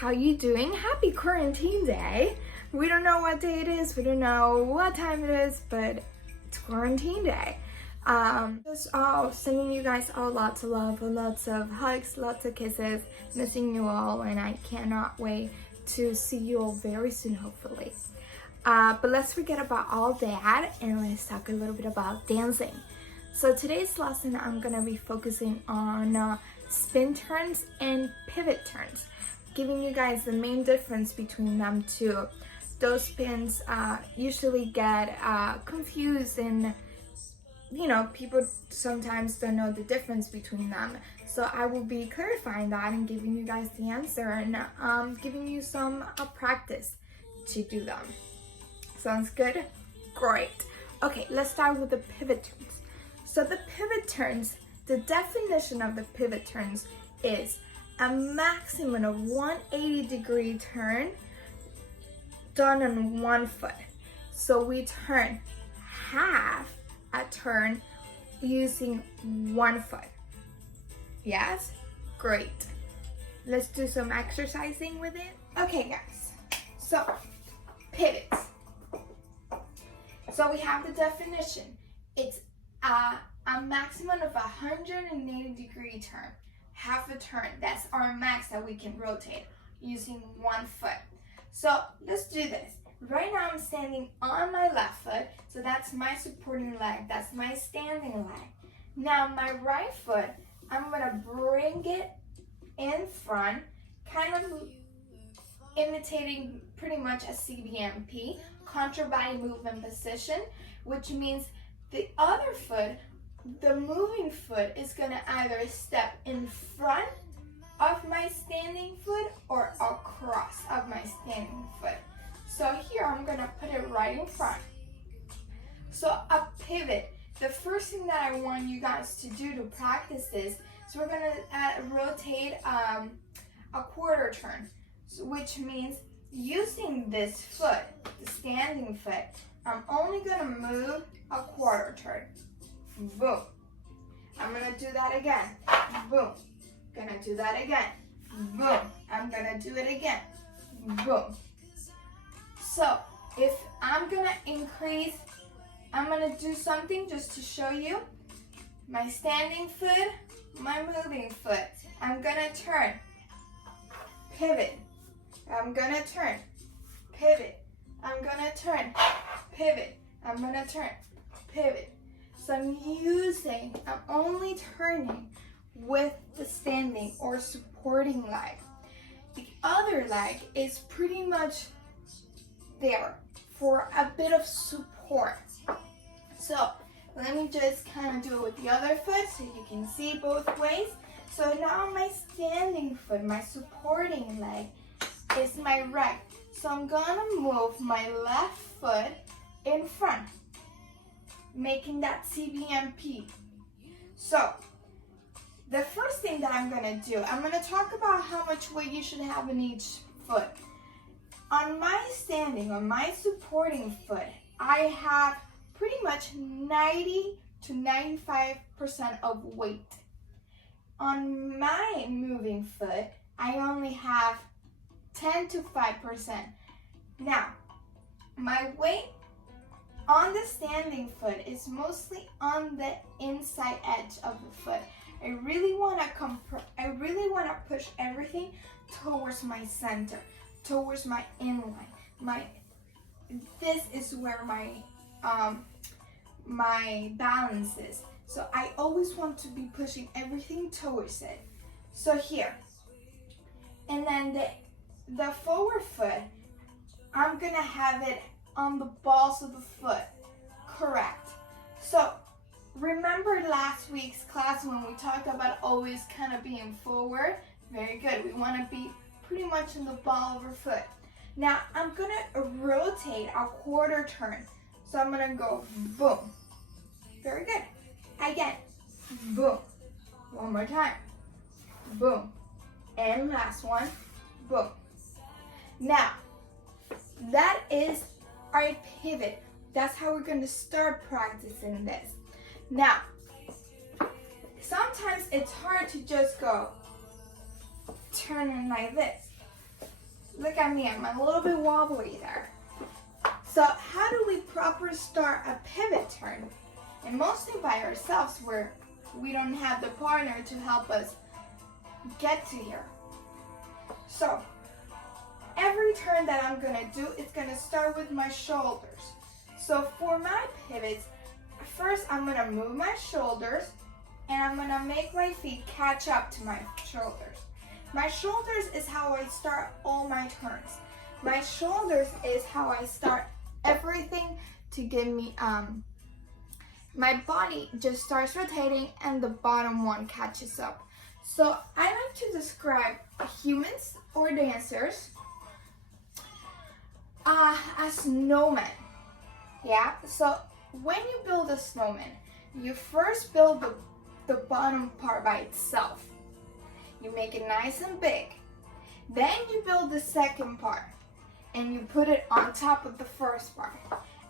how you doing? Happy quarantine day. We don't know what day it is, we don't know what time it is, but it's quarantine day. Just sending you guys all lots of love, lots of hugs, lots of kisses, missing you all, and I cannot wait to see you all very soon, hopefully. But let's forget about all that and let's talk a little bit about dancing. So today's lesson, I'm gonna be focusing on spin turns and pivot turns, giving you guys the main difference between them two. Those spins usually get confused, and people sometimes don't know the difference between them. So I will be clarifying that and giving you guys the answer and giving you some practice to do them. Sounds good? Great. Okay, let's start with the pivot turns. So the pivot turns, the definition of the pivot turns is a maximum of 180-degree turn done on one foot. So we turn half a turn using one foot. Yes? Great. Let's do some exercising with it. Okay guys, so pivots. So we have the definition. It's a maximum of 180-degree turn. Half a turn, that's our max that we can rotate using one foot. So let's do this. Right now I'm standing on my left foot, so that's my supporting leg, that's my standing leg. Now my right foot, I'm gonna bring it in front, kind of imitating pretty much a CBMP, contra body movement position, which means the other foot, the moving foot, is gonna either step in front of my standing foot or across of my standing foot. So here I'm gonna put it right in front. So a pivot, the first thing that I want you guys to do to practice this, so we're gonna rotate a quarter turn, which means using this foot, the standing foot, I'm only gonna move a quarter turn. Boom. I'm gonna do that again. Boom. Gonna do that again. Boom. I'm gonna do it again. Boom. So if I'm gonna increase, I'm gonna do something just to show you. My standing foot, my moving foot. I'm gonna turn, pivot. I'm gonna turn, pivot. I'm gonna turn, pivot. I'm gonna turn, pivot. So I'm only turning with the standing or supporting leg. The other leg is pretty much there for a bit of support. So let me just kind of do it with the other foot so you can see both ways. So now my standing foot, my supporting leg, is my right. So I'm gonna move my left foot in front, making that CBMP. So the first thing that I'm gonna do, I'm gonna talk about how much weight you should have in each foot. On my standing, on my supporting foot, I have pretty much 90 to 95% of weight. On my moving foot, I only have 10 to 5%. Now, my weight on the standing foot is mostly on the inside edge of the foot. I really want to push everything towards my center, towards my inline. This is where my balance is. So I always want to be pushing everything towards it. So here, and then the forward foot, I'm gonna have it on the balls of the foot. Correct. So remember last week's class when we talked about always kind of being forward? Very good. We want to be pretty much in the ball of our foot. Now I'm gonna rotate a quarter turn. So I'm gonna go boom. Very good. Again, boom. One more time. Boom. And last one, boom. Now, that is our pivot. That's how we're going to start practicing this. Now, sometimes it's hard to just go turning like this. Look at me, I'm a little bit wobbly there. So how do we properly start a pivot turn? And mostly by ourselves, where we don't have the partner to help us get to here. So every turn that I'm gonna do, it's gonna start with my shoulders. So for my pivots, first I'm gonna move my shoulders and I'm gonna make my feet catch up to my shoulders. My shoulders is how I start all my turns. My shoulders is how I start everything to give me, my body just starts rotating and the bottom one catches up. So I like to describe humans or dancers as snowmen. Yeah, so when you build a snowman, you first build the bottom part by itself. You make it nice and big. Then you build the second part and you put it on top of the first part.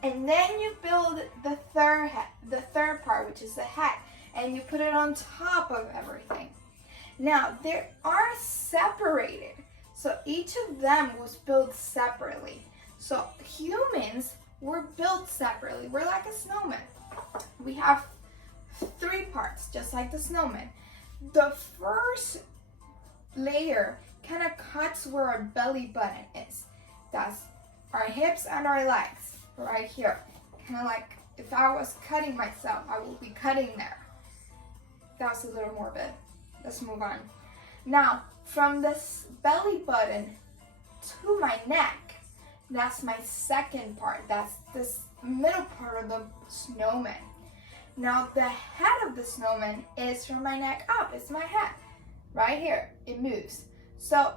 And then you build the third part, which is the head, and you put it on top of everything. Now, they are separated. So each of them was built separately. So humans were built separately. We're like a snowman. We have 3 parts, just like the snowman. The first layer kind of cuts where our belly button is. That's our hips and our legs right here. Kind of like if I was cutting myself, I will be cutting there. That was a little morbid. Let's move on. Now, from this belly button to my neck, that's my second part. That's this middle part of the snowman. Now, the head of the snowman is from my neck up. It's my head. Right here, it moves. So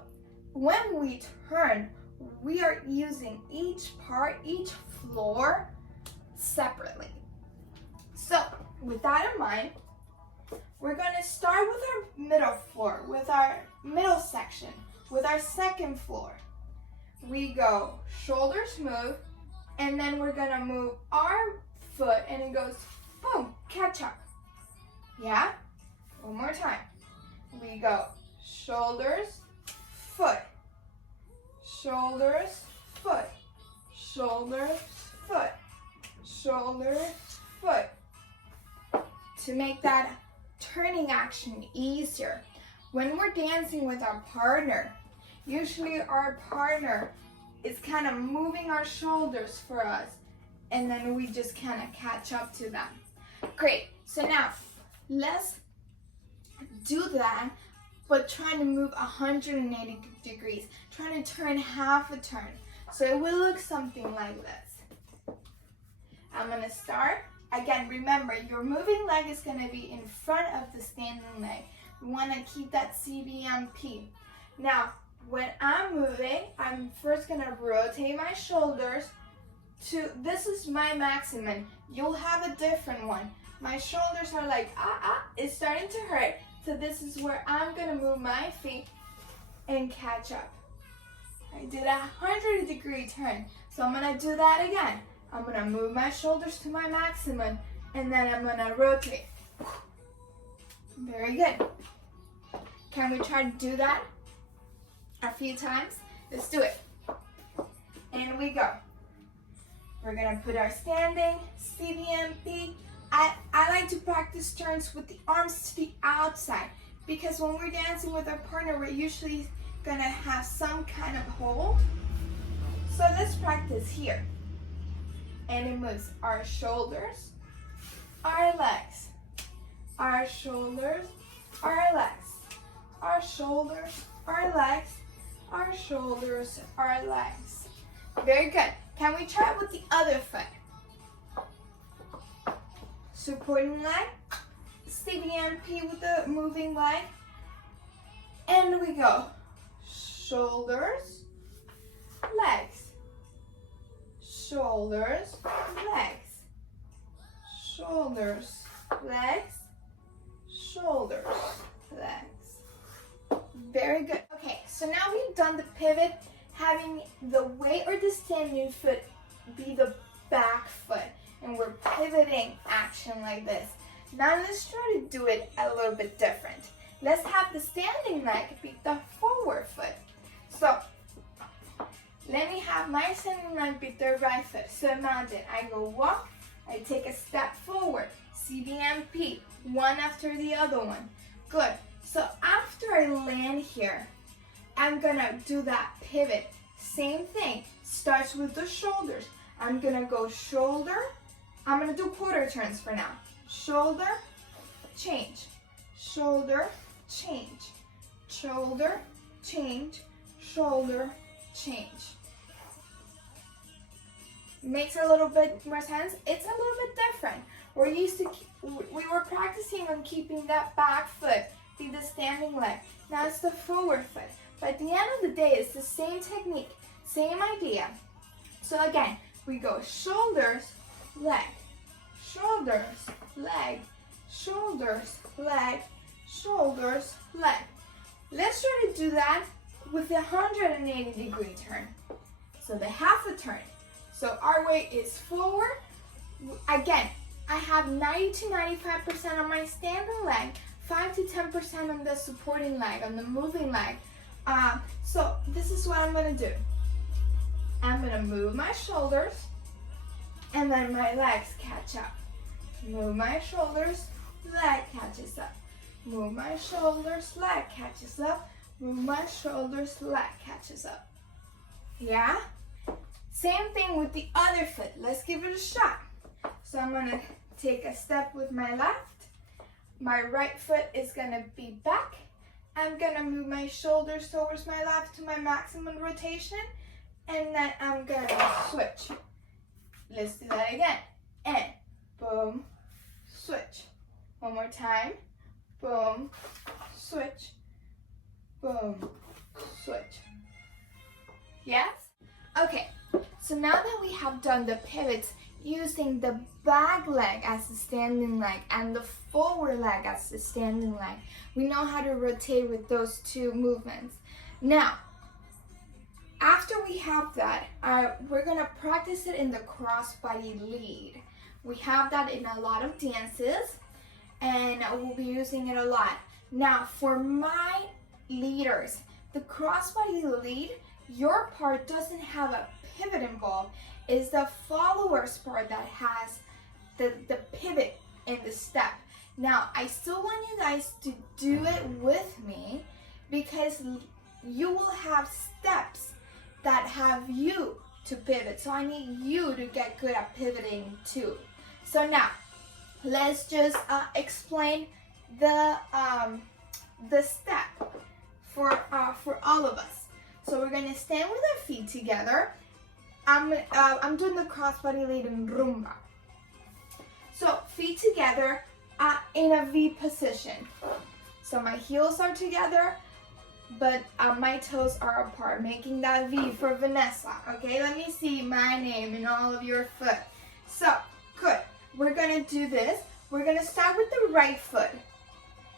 when we turn, we are using each part, each floor separately. So with that in mind, we're going to start with our middle floor, with our middle section, with our second floor. We go shoulders move, and then we're going to move our foot, and it goes boom, catch up. Yeah? One more time. We go shoulders, foot, shoulders, foot, shoulders, foot, shoulders, foot. To make that turning action easier, when we're dancing with our partner, usually our partner is kind of moving our shoulders for us, and then we just kind of catch up to them. Great. So now let's do that, but trying to move 180 degrees, trying to turn half a turn. So it will look something like this. I'm gonna start. Again, remember, your moving leg is gonna be in front of the standing leg. We wanna keep that CBMP. Now, when I'm moving, I'm first gonna rotate my shoulders to, this is my maximum. You'll have a different one. My shoulders are like, it's starting to hurt. So this is where I'm gonna move my feet and catch up. I did a 180-degree turn. So I'm gonna do that again. I'm gonna move my shoulders to my maximum, and then I'm gonna rotate. Very good. Can we try to do that a few times? Let's do it. And we go. We're gonna put our standing, CBMP. I like to practice turns with the arms to the outside, because when we're dancing with our partner, we're usually gonna have some kind of hold. So let's practice here. And it moves our shoulders, our legs, our shoulders, our legs, our shoulders, our legs, our shoulders, our legs. Very good. Can we try it with the other foot? Supporting leg, CBMP with the moving leg, and we go. Shoulders, legs, shoulders, legs, shoulders, legs, shoulders, legs. Very good. Okay, so now we've done the pivot, having the weight or the standing foot be the back foot. And we're pivoting action like this. Now let's try to do it a little bit different. Let's have the standing leg be the forward foot. So let me have my standing leg with the right foot. So imagine I go walk, I take a step forward, CBMP, one after the other one. Good. So after I land here, I'm gonna do that pivot. Same thing, starts with the shoulders. I'm gonna go shoulder, I'm gonna do quarter turns for now. Shoulder, change, shoulder, change, shoulder, change, shoulder, change. Makes a little bit more sense. It's a little bit different. We were practicing on keeping that back foot be the standing leg. Now it's the forward foot. But at the end of the day, it's the same technique, same idea. So again, we go shoulders, leg, shoulders, leg, shoulders, leg, shoulders, leg. Let's try to do that with a 180-degree turn. So the half a turn. So our weight is forward. Again, I have 90 to 95% on my standing leg, 5 to 10% on the supporting leg, on the moving leg. So this is what I'm gonna do. I'm gonna move my shoulders and then my legs catch up. Move my shoulders, leg catches up. Move my shoulders, leg catches up. Move my shoulders, leg catches up. Yeah? Same thing with the other foot. Let's give it a shot. So I'm gonna take a step with my left. My right foot is gonna be back. I'm gonna move my shoulders towards my left to my maximum rotation. And then I'm gonna switch. Let's do that again. And boom, switch. One more time. Boom, switch. Boom, switch. Yes? Okay, so now that we have done the pivots using the back leg as the standing leg and the forward leg as the standing leg, we know how to rotate with those two movements. Now, after we have that, we're gonna practice it in the crossbody lead. We have that in a lot of dances and we'll be using it a lot. Now, for my leaders, the crossbody lead, your part doesn't have a pivot involved. It's the follower's part that has the pivot in the step. Now, I still want you guys to do it with me because you will have steps that have you to pivot. So I need you to get good at pivoting too. So now, let's just explain the step for all of us. So we're gonna stand with our feet together. I'm doing the crossbody lead in rumba. So feet together in a V position. So my heels are together, but my toes are apart, making that V for Vanessa. Okay, let me see my name and all of your foot. So, good. We're gonna do this. We're gonna start with the right foot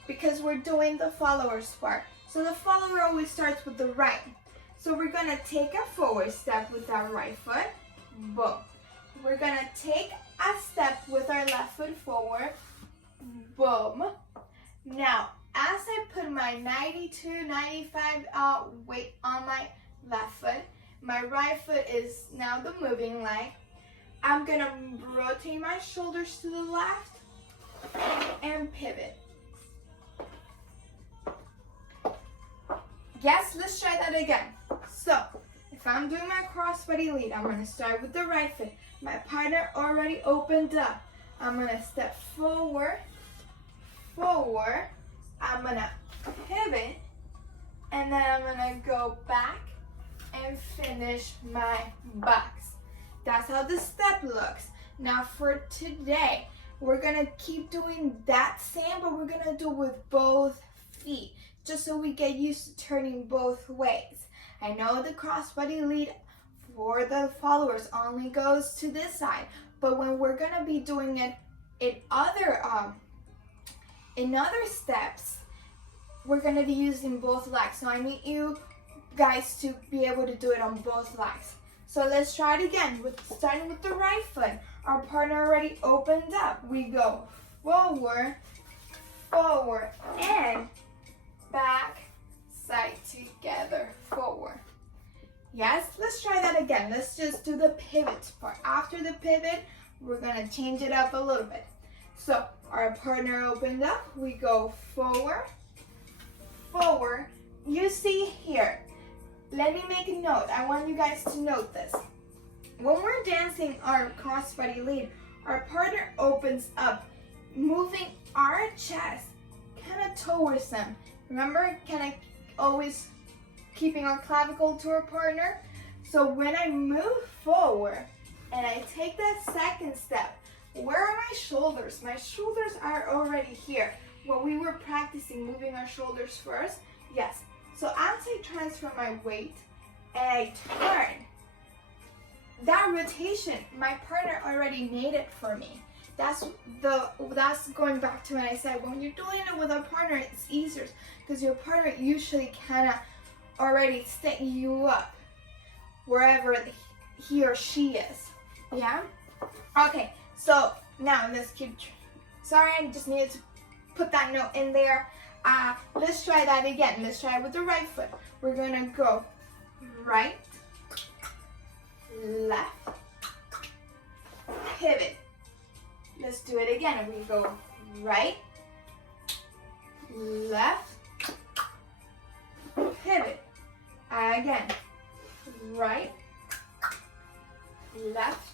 because we're doing the follower's part. So the follower always starts with the right. So we're gonna take a forward step with our right foot. Boom. We're gonna take a step with our left foot forward. Boom. Now, as I put my 92, 95 weight on my left foot, my right foot is now the moving leg. I'm gonna rotate my shoulders to the left and pivot. Yes, let's try that again. So, if I'm doing my crossbody lead, I'm gonna start with the right foot. My partner already opened up. I'm gonna step forward, forward. I'm gonna pivot, and then I'm gonna go back and finish my box. That's how the step looks. Now for today, we're gonna keep doing that same, but we're gonna do it with both feet, just so we get used to turning both ways. I know the crossbody lead for the followers only goes to this side, but when we're gonna be doing it in other steps, we're gonna be using both legs. So I need you guys to be able to do it on both legs. So let's try it again, starting with the right foot. Our partner already opened up. We go forward, forward, and back, side together, forward. Yes, let's let's try that again. Let's just do the pivot part. After the pivot, we're gonna change it up a little bit. So our partner opened up, we go forward, forward. You see here, let me make a note. I want you guys to note this. When we're dancing our crossbody lead, our partner opens up, moving our chest kind of towards them. Remember, kind of always keeping our clavicle to our partner. So when I move forward and I take that second step, where are my shoulders? My shoulders are already here. When we were practicing moving our shoulders first, yes. So as I transfer my weight and I turn, that rotation, my partner already made it for me. That's going back to when I said, when you're doing it with a partner, it's easier because your partner usually kind of already set you up wherever he or she is. Yeah? Okay, so now let's keep, sorry, I just needed to put that note in there. Let's try that again. Let's try it with the right foot. We're gonna go right, left, pivot. Let's do it again. We go right, left, pivot. Again, right, left,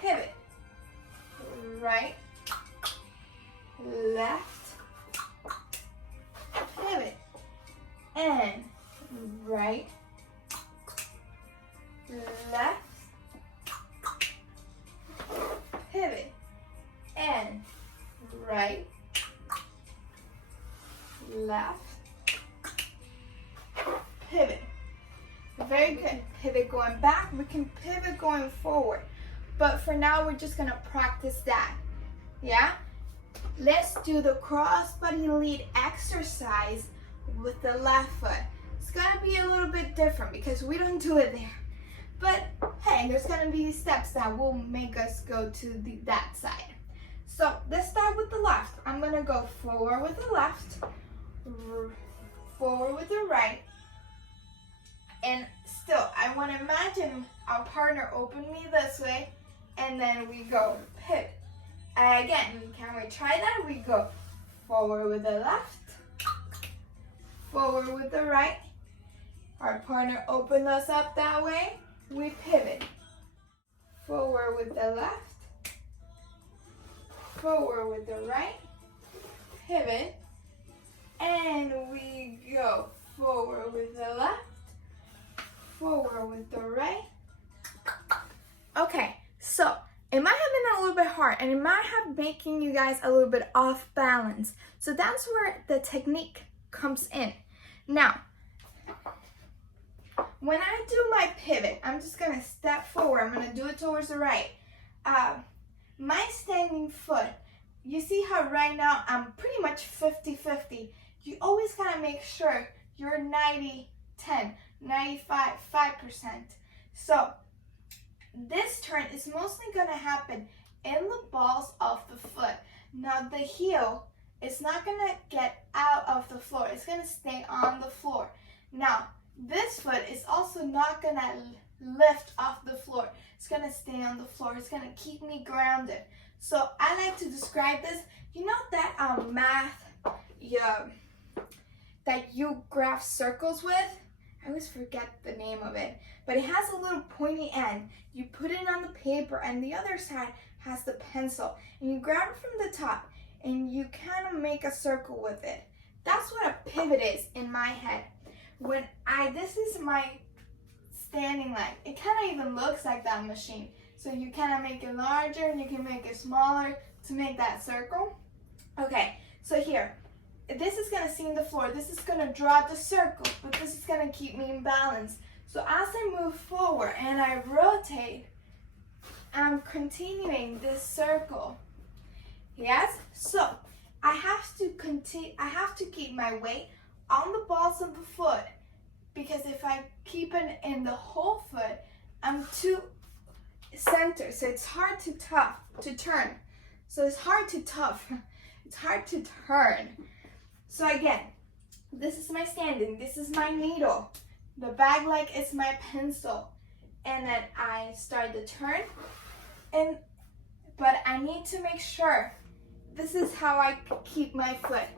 pivot. Right, left, pivot. And right, left, pivot. And right, left, pivot. Very good. Pivot going back. We can pivot going forward. But for now, we're just gonna practice that. Yeah? Let's do the crossbody lead exercise with the left foot. It's gonna be a little bit different because we don't do it there. But hey, there's gonna be steps that will make us go to that side. So let's start with the left. I'm gonna go forward with the left, forward with the right, and still, I wanna imagine our partner open me this way, and then we go pivot. Again, can we try that? We go forward with the left, forward with the right. Our partner opened us up that way. We pivot. Forward with the left, forward with the right, pivot, and we go forward with the left, forward with the right. Okay, so it might have been a little bit hard and it might have making you guys a little bit off balance. So that's where the technique comes in. Now, when I do my pivot, I'm just gonna step forward. I'm gonna do it towards the right. My standing foot, you see how right now I'm pretty much 50-50. You always gotta make sure you're 90-10, 95-5%. So this turn is mostly gonna happen in the balls of the foot. Now the heel is not gonna get out of the floor. It's gonna stay on the floor. Now, this foot is also not gonna lift off the floor. It's gonna stay on the floor. It's gonna keep me grounded. So I like to describe this. You know that math that you graph circles with? I always forget the name of it. But it has a little pointy end. You put it on the paper and the other side has the pencil. And you grab it from the top and you kind of make a circle with it. That's what a pivot is in my head. This is my standing leg. It kind of even looks like that machine. So you kind of make it larger and you can make it smaller to make that circle. Okay, so here, this is gonna seam the floor. This is gonna draw the circle, but this is gonna keep me in balance. So as I move forward and I rotate, I'm continuing this circle. Yes, so I have to keep my weight on the balls of the foot, because if I keep it in the whole foot, I'm too center, so it's hard to turn. So it's hard to turn. So again, this is my standing, this is my needle. The back leg is my pencil. And then I start the turn. But I need to make sure, this is how I keep my foot.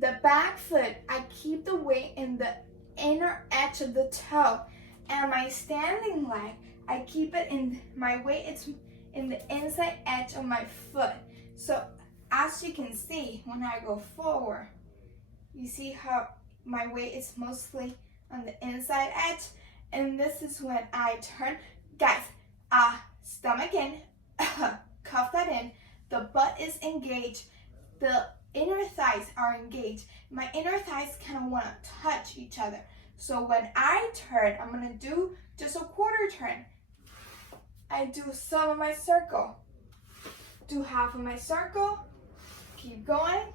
The back foot, I keep the weight in the inner edge of the toe. And my standing leg, I keep it in, my weight it's in the inside edge of my foot. So as you can see, when I go forward, you see how my weight is mostly on the inside edge. And this is when I turn. Guys, stomach in, cuff that in, the butt is engaged, the inner thighs are engaged. My inner thighs kind of want to touch each other. So when I turn, I'm going to do just a quarter turn. I do some of my circle, do half of my circle, keep going,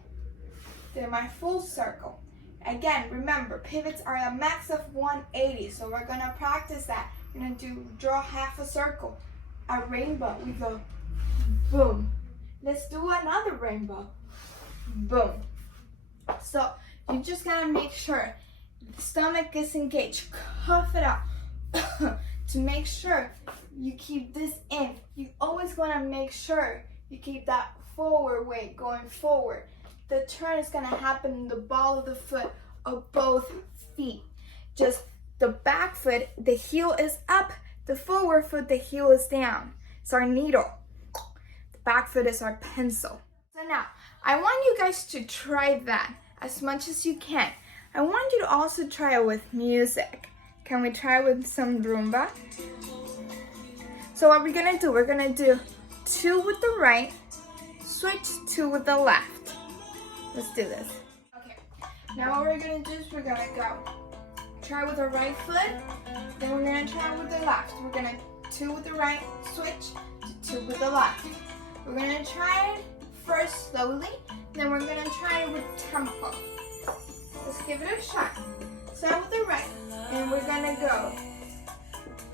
then my full circle. Again, remember, pivots are a max of 180, so we're gonna practice that. We're gonna draw half a circle. A rainbow, we go boom. Let's do another rainbow, boom. So you just gotta make sure the stomach is engaged, cuff it up to make sure you keep this in. You always wanna make sure you keep that forward weight going forward. The turn is gonna happen in the ball of the foot of both feet. Just the back foot, the heel is up. The forward foot, the heel is down. It's our needle. The back foot is our pencil. So now, I want you guys to try that as much as you can. I want you to also try it with music. Can we try it with some rumba? So what we're gonna do, we're gonna do 2 with the right, switch 2 with the left. Let's do this. Okay, now what we're gonna do is we're gonna go try with the right foot, then we're gonna try with the left. We're gonna 2 with the right, switch to 2 with the left. We're gonna try it first slowly, then we're gonna try it with tempo. Let's give it a shot. Start with the right, and we're gonna go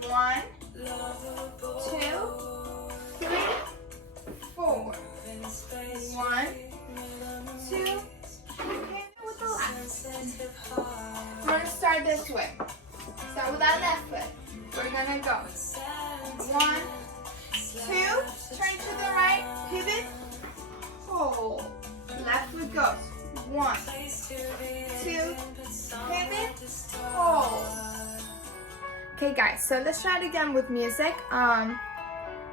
1, 2, 3, 4. 1, 2, with the left. We're gonna start this way. Start with that left foot. We're gonna go 1, 2, turn to the right, pivot, hold. Left foot goes 1, 2, pivot, hold. Okay guys, so let's try it again with music. I'm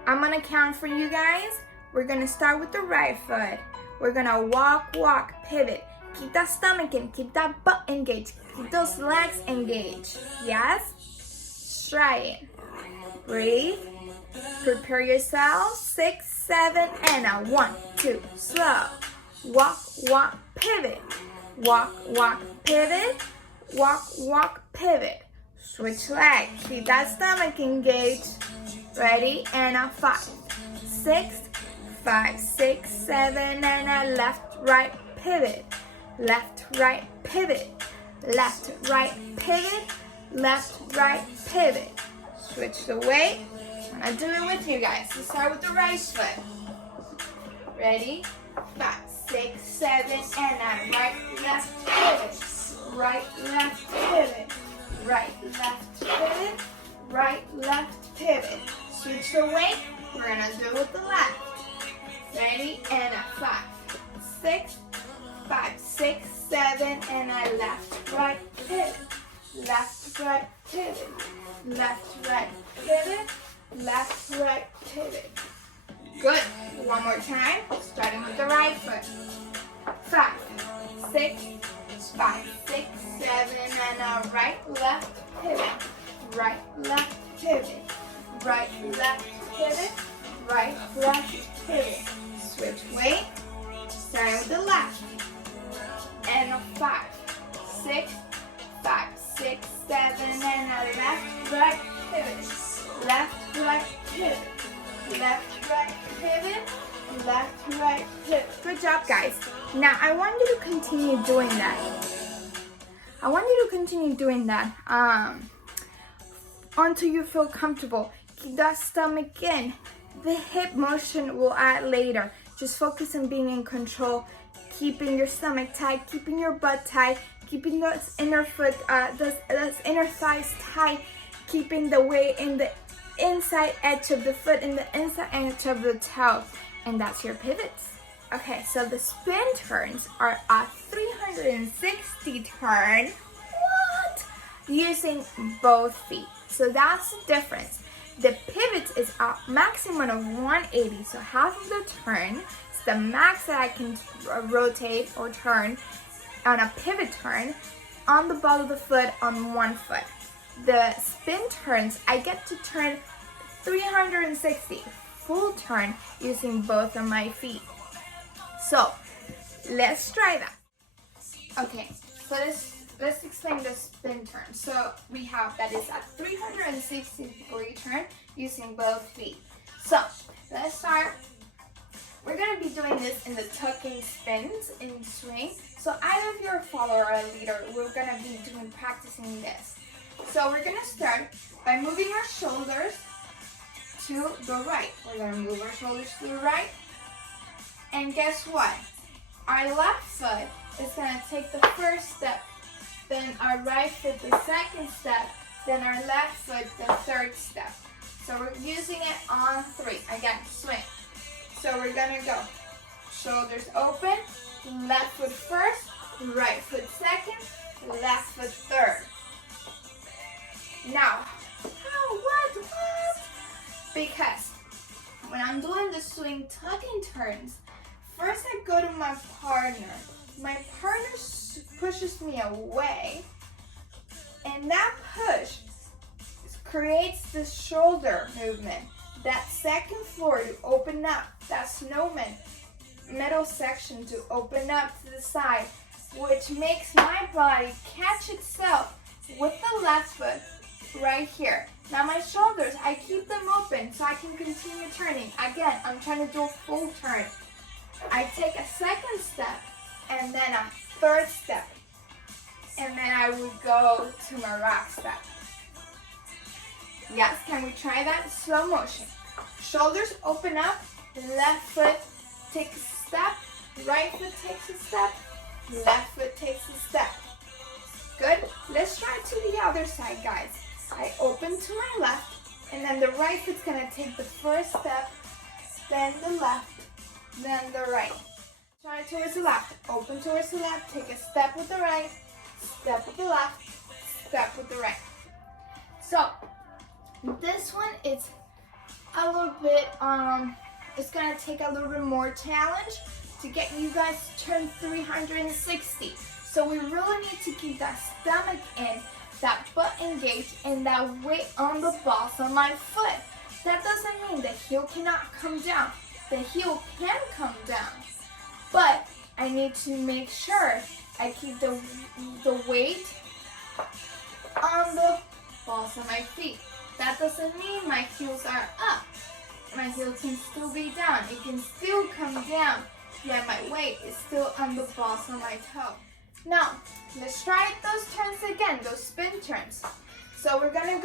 gonna count for you guys. We're gonna start with the right foot. We're gonna walk, walk, pivot. Keep that stomach in, keep that butt engaged, keep those legs engaged. Yes? Try it. Breathe. Prepare yourself. 6, 7, and a 1, 2, slow. Walk, walk, pivot. Walk, walk, pivot. Walk, walk, pivot. Switch leg. Keep that stomach engaged. Ready? And a 5, 6, 5, 6, 7, and a left, right, pivot. Left, right, pivot. Left, right, pivot. Left, right, pivot. Switch the weight. I'm gonna do it with you guys. Let's start with the right foot. Ready? 5, 6, 7, and a right, left, pivot. Right, left, pivot. Right, left, pivot. Right, left, pivot. Switch the weight. We're gonna do it with the left. Ready? And a 5, 6, 5, 6, 7, and a left, right, pivot. Left, right, pivot. Left, right, pivot. Left, right, pivot. Good. One more time. Starting with the right foot. 5, 6, 5, 6, 7, and a right, left, pivot. Right, left, pivot. Right, left, pivot. Right, left, pivot. Switch weight. Starting with the left. And a 5, 6, 5, 6, 7, and a left, right, pivot. Left, right, pivot. Left, right, pivot. Left, right, pivot. Good job, guys. Now, I want you to continue doing that. I want you to continue doing that until you feel comfortable. Keep that stomach in. The hip motion will add later. Just focus on being in control, keeping your stomach tight, keeping your butt tight, keeping those inner foot, those inner thighs tight, keeping the weight in the inside edge of the foot and the inside edge of the toe. And that's your pivots. Okay, so the spin turns are a 360 turn. What? Using both feet. So that's the difference. The pivots is a maximum of 180, so half of the turn is the max that I can rotate or turn on a pivot turn on the ball of the foot on one foot. The spin turns, I get to turn 360 full turn using both of my feet. So let's try that. Okay, so let's explain the spin turn. So we have that is a 360 degree turn using both feet. So let's start. We're going to be doing this in the tucking spins in swing. So either if you're a follower or a leader, we're going to be practicing this. So we're going to start by moving our shoulders to the right. We're going to move our shoulders to the right. And guess what? Our left foot is going to take the first step, then our right foot the second step, then our left foot the third step. So we're using it on three. Again, swing. So we're going to go shoulders open, left foot first, right foot second, left foot third. Now, what? Because when I'm doing the swing tucking turns, first I go to my partner. My partner pushes me away, and that push creates the shoulder movement. That second floor to open up, that snowman middle section to open up to the side, which makes my body catch itself with the left foot right here. Now my shoulders, I keep them open so I can continue turning. Again, I'm trying to do a full turn. I take a second step and then a third step. And then I would go to my rock step. Yes, can we try that? Slow motion. Shoulders open up, left foot takes a step, right foot takes a step, left foot takes a step. Good? Let's try it to the other side, guys. I open to my left, and then the right foot's gonna take the first step, then the left, then the right. Try towards the left, open towards the left, take a step with the right, step with the left, step with the right. So, this one is a little bit, it's gonna take a little bit more challenge to get you guys to turn 360. So we really need to keep that stomach in, that butt engaged, and that weight on the balls of my foot. That doesn't mean the heel cannot come down. The heel can come down, but I need to make sure I keep the weight on the balls of my feet. That doesn't mean my heels are up. My heel can still be down. It can still come down. Yeah, my weight is still on the balls of my toe. Now, let's try those turns again, those spin turns. So we're gonna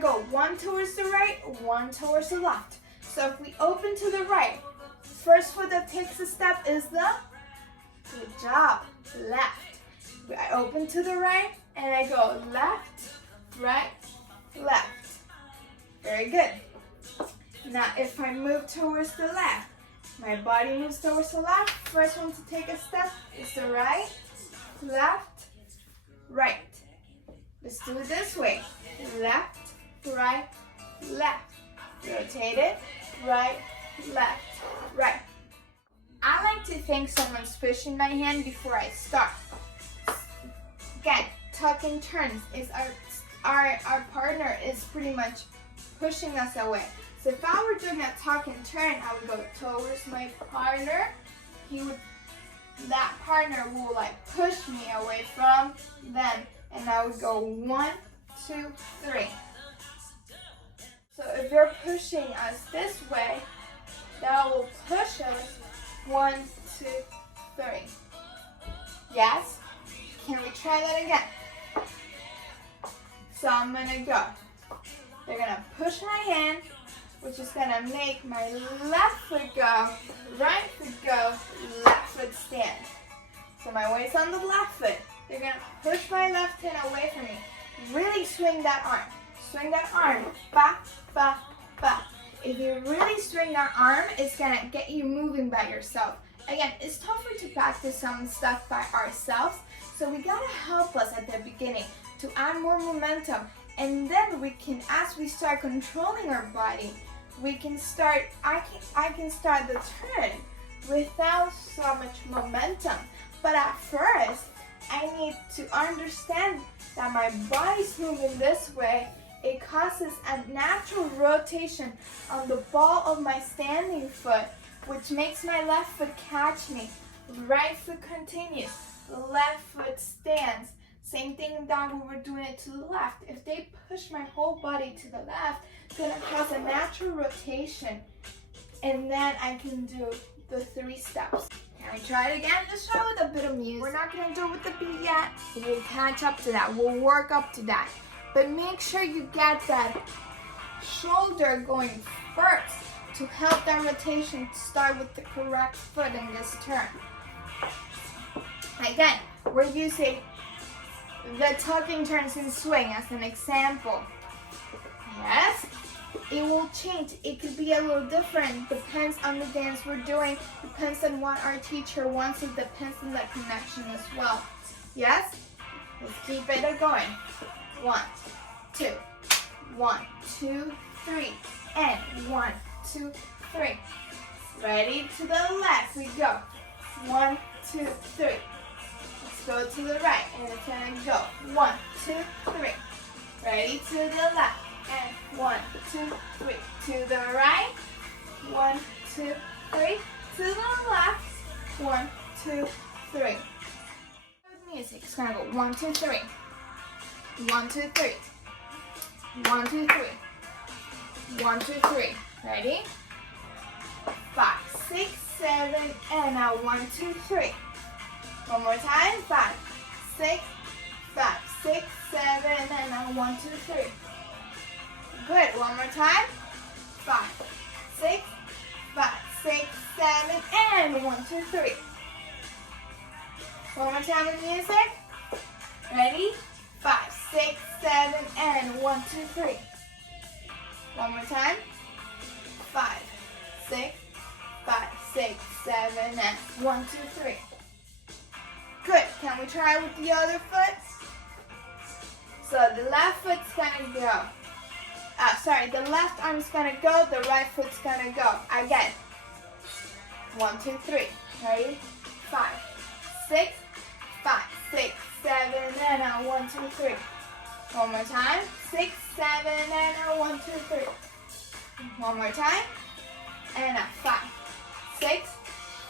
go one towards the right, one towards the left. So if we open to the right, first foot that takes a step is the, good job, left. I open to the right and I go left, right, left. Very good. Now if I move towards the left, my body moves towards the left. First one to take a step is the right, left, right. Let's do it this way. Left, right, left. Rotate it, right, left, right. I like to think someone's pushing my hand before I start. Again, tuck and turns is our partner is pretty much pushing us away. So if I were doing a tuck and turn, I would go towards my partner. That partner will like push me away from them, and I would go 1, 2, 3. So if they're pushing us this way, that will push us 1, 2, 3. Yes? Can we try that again? So I'm gonna go. They're gonna push my hand, which is gonna make my left foot go, right foot go, left foot stand. So my weight's on the left foot. You're gonna push my left hand away from me. Really swing that arm. Swing that arm. Ba, ba, ba. If you really swing that arm, it's gonna get you moving by yourself. Again, it's tougher to practice some stuff by ourselves, so we gotta help us at the beginning to add more momentum. And then we can, as we start controlling our body, we can start, I can start the turn without so much momentum. But at first, I need to understand that my body's moving this way. It causes a natural rotation on the ball of my standing foot, which makes my left foot catch me. Right foot continues. Left foot stands. Same thing that we were doing it to the left. If they push my whole body to the left, it's going to cause a natural rotation. And then I can do the 3 steps. Can we try it again? Let's try with a bit of music. We're not going to do it with the beat yet. We'll catch up to that. We'll work up to that. But make sure you get that shoulder going first to help that rotation start with the correct foot in this turn. Again, we're using the tucking turns and swing as an example. Yes, it will change. It could be a little different. Depends on the dance we're doing. Depends on what our teacher wants. It depends on the connection as well. Yes, let's keep it going. 1, 2, 1, 2, 3, and 1, 2, 3. Ready to the left, we go. 1, 2, 3. Let's go to the right, and it's gonna go. 1, 2, 3. Ready to the left, and 1, 2, 3. To the right, 1, 2, 3. To the left, 1, 2, 3. With music, it's gonna go 1, 2, 3. 1, 2, 3. 1, 2, 3. 1, 2, 3. Ready? 5, 6, 7, and now 1, 2, 3. One more time. 5, 6, 5, 6, 7, and now 1, 2, 3. Good. One more time. 5, 6, 5, 6, 7, and 1, 2, 3. One more time with music. Ready? 5, 6, 7, and 1, 2, 3. One more time. 5, 6, 5, 6, 7, and 1, 2, 3. Good. Can we try with the other foot? So the left foot's gonna go. The left arm's gonna go, the right foot's gonna go. Again. 1, 2, 3. Ready? 5, 6, 5, 6, 7, and a 1, 2, 3. One more time. 6, 7, and a 1, 2, 3. One more time. And a 5, 6,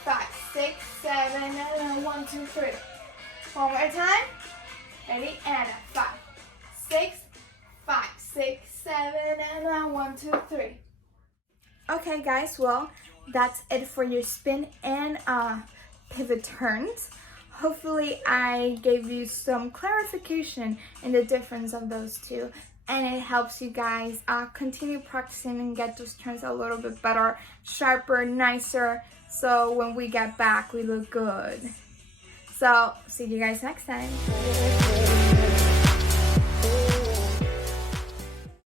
5, 6, 7, and a 1, 2, 3. One more time. Ready? And a 5, 6, 5, 6, 7, and a 1, 2, 3. Okay, guys. Well, that's it for your spin and pivot turns. Hopefully I gave you some clarification in the difference of those two, and it helps you guys continue practicing and get those turns a little bit better, sharper, nicer, so when we get back we look good. So see you guys next time.